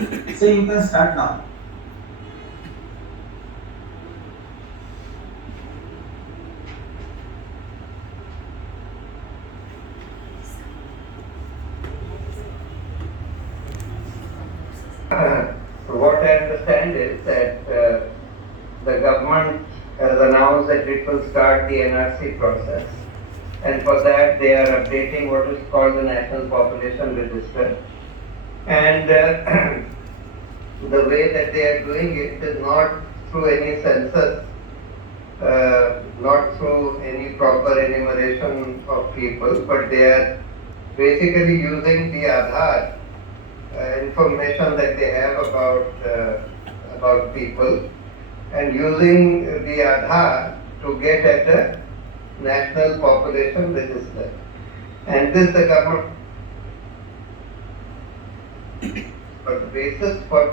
So you can start now. What I understand is that the government has announced that it will start the NRC process, and for that they are updating what is called the National Population Register. And the way that they are doing it is not through any census, not through any proper enumeration of people, but they are basically using the Aadhaar information that they have about people, and using the Aadhaar to get at a national population register. And this the government for the basis for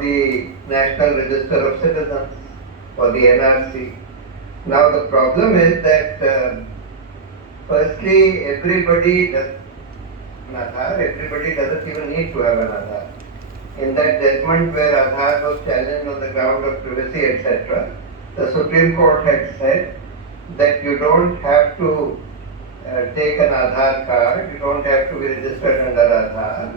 the National Register of Citizens, for the NRC. Now the problem is that firstly, everybody does an Aadhaar. Everybody doesn't even need to have an Aadhaar. In that judgment where Aadhaar was challenged on the ground of privacy, etc., the Supreme Court had said that you don't have to take an Aadhaar card, you don't have to be registered under Aadhaar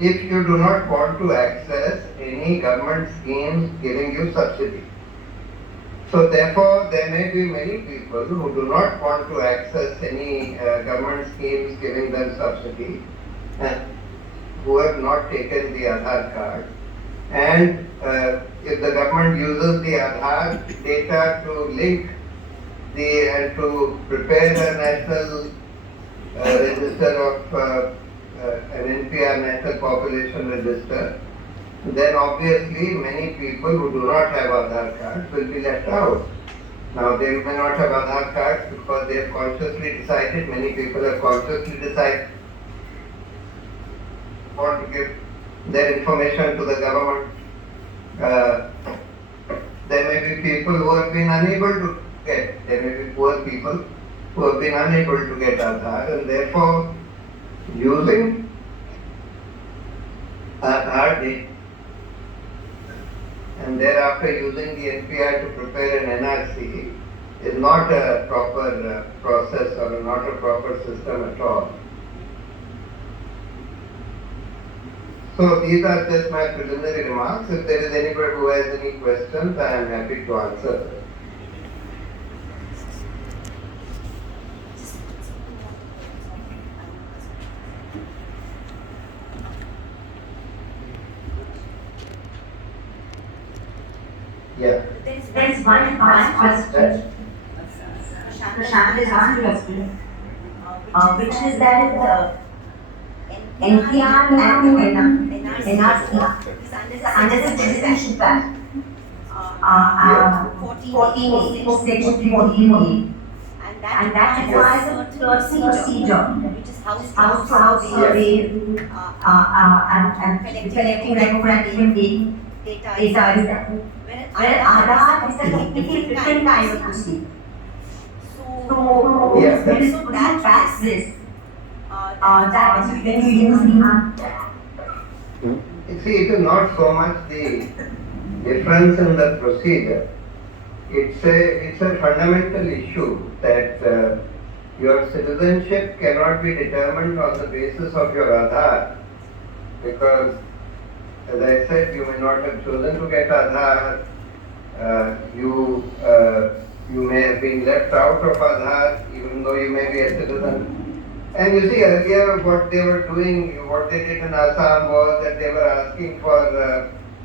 if you do not want to access any government schemes giving you subsidy. So therefore, there may be many people who do not want to access any government schemes giving them subsidy, and who have not taken the Aadhaar card. And if the government uses the Aadhaar data to link and to prepare a national register of an NPR, National Population Register, then obviously many people who do not have Aadhaar cards will be left out. Now they may not have Aadhaar cards because they have consciously decided, many people have consciously decided want to give their information to the government. There may be people who have been unable to get, there may be poor people who have been unable to get Aadhaar, and therefore using Aadhaar data and thereafter using the NPR to prepare an NRC is not a proper process or not a proper system at all. So these are just my preliminary remarks. If there is anybody who has any questions, I am happy to answer. Yeah. There is one question. Prashant is asking question, which is that NPR and NRC is under the Citizenship Act, 14A, Section 14A, and that requires a certain procedure, which is house to house survey and collecting record data. Where Aadhaar is a completely different kind of procedure. So, Yes. there is that practice that when you use the app. See, it is not so much the difference in the procedure. It's a fundamental issue that your citizenship cannot be determined on the basis of your Aadhaar, because as I said, you may not have chosen to get Aadhaar. You may have been left out of Aadhaar even though you may be a citizen. And you see, earlier what they were doing, what they did in Assam was that they were asking for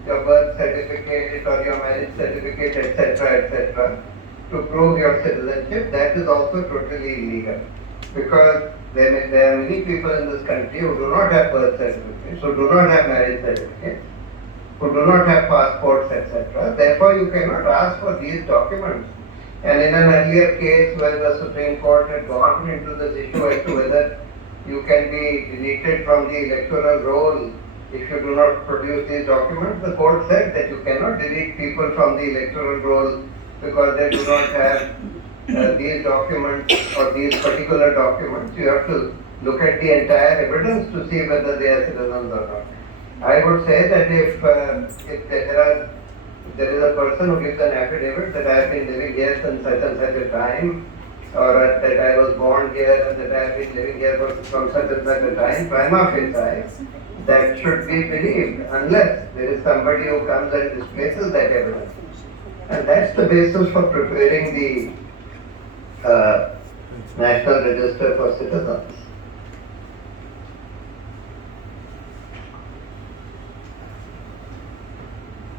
your birth certificate or your marriage certificate, etc., to prove your citizenship. That is also totally illegal, because there are many people in this country who do not have birth certificates, who do not have marriage certificates, who do not have passports, etc. Therefore, you cannot ask for these documents. And in an earlier case where the Supreme Court had gone into this issue as to whether you can be deleted from the electoral roll if you do not produce these documents, the court said that you cannot delete people from the electoral roll because they do not have these documents or these particular documents. You have to look at the entire evidence to see whether they are citizens or not. I would say that if there is a person who gives an affidavit that I have been living here since such and such a time, or that I was born here and that I have been living here from such and such a time, prima facie, that should be believed unless there is somebody who comes and displaces that evidence. And that's the basis for preparing the National Register for Citizens.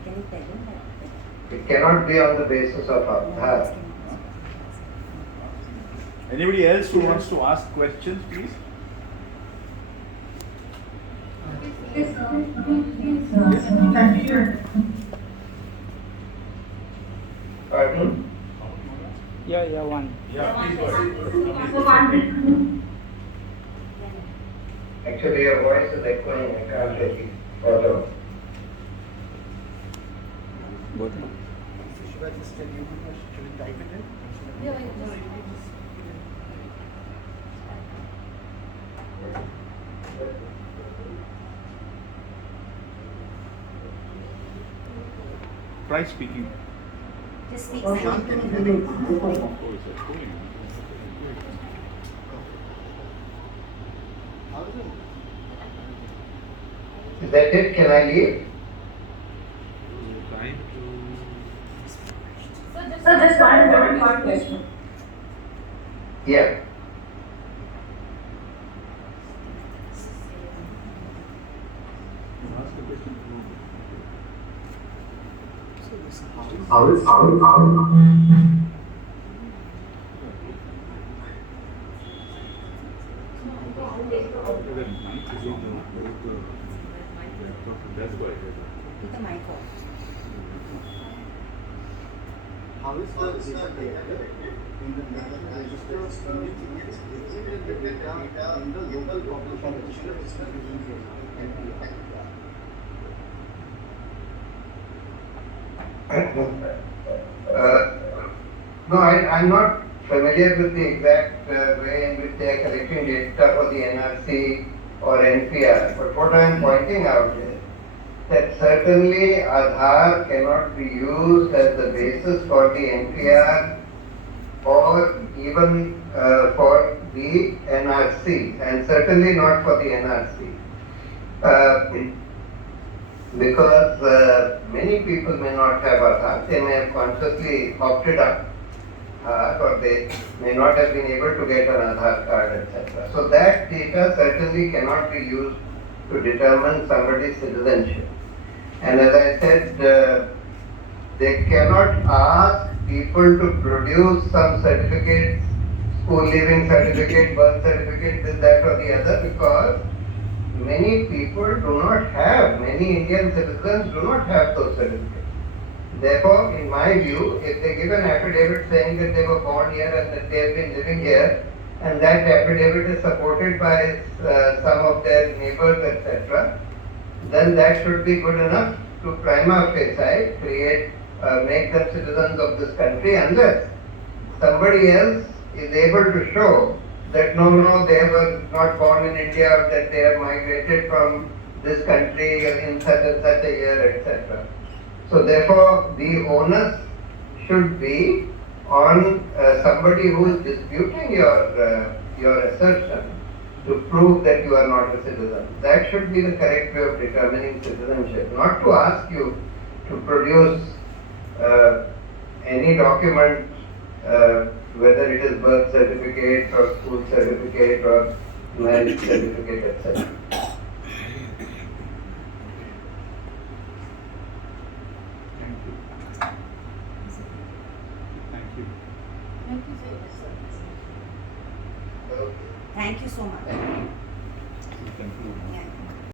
Can you tell him that? It cannot be on the basis of Aadhaar. Anybody else who wants to ask questions, please? Pardon? Yeah, one. Yeah, please go ahead. Actually, your voice is echoing. I can't really follow. Should I just tell you? Should we type it in? Try speaking. Just speak Shan, silently. can you hear me? Oh, it's echoing. Is that it? Can I leave? Trying to. So just one very short question. Yeah. Ask the question. That's why. With the mic off. How is the data collected in the national register? Is it the data in the local population register which is using NPR? No, I'm not familiar with the exact way in which they are collecting data for the NRC or NPR, but what I am pointing out is that certainly Aadhaar cannot be used as the basis for the NPR or even for the NRC, and certainly not for the NRC. Because many people may not have Aadhaar, they may have consciously opted up, or they may not have been able to get an Aadhaar card, etc. So that data certainly cannot be used to determine somebody's citizenship. And as I said, they cannot ask people to produce some certificates, school leaving certificate, birth certificate, this, that or the other, because many people do not have, many Indian citizens do not have those certificates. Therefore, in my view, if they give an affidavit saying that they were born here and that they have been living here, and that affidavit is supported by some of their neighbors, etc., then that should be good enough to prima facie make them citizens of this country, unless somebody else is able to show that no, they were not born in India, or that they have migrated from this country in such and such a year, etc. So therefore, the onus should be on somebody who is disputing your assertion to prove that you are not a citizen. That should be the correct way of determining citizenship, not to ask you to produce any document, whether it is birth certificate or school certificate or marriage certificate, etc. Thank you. Thank you so much. Thank you. Yeah.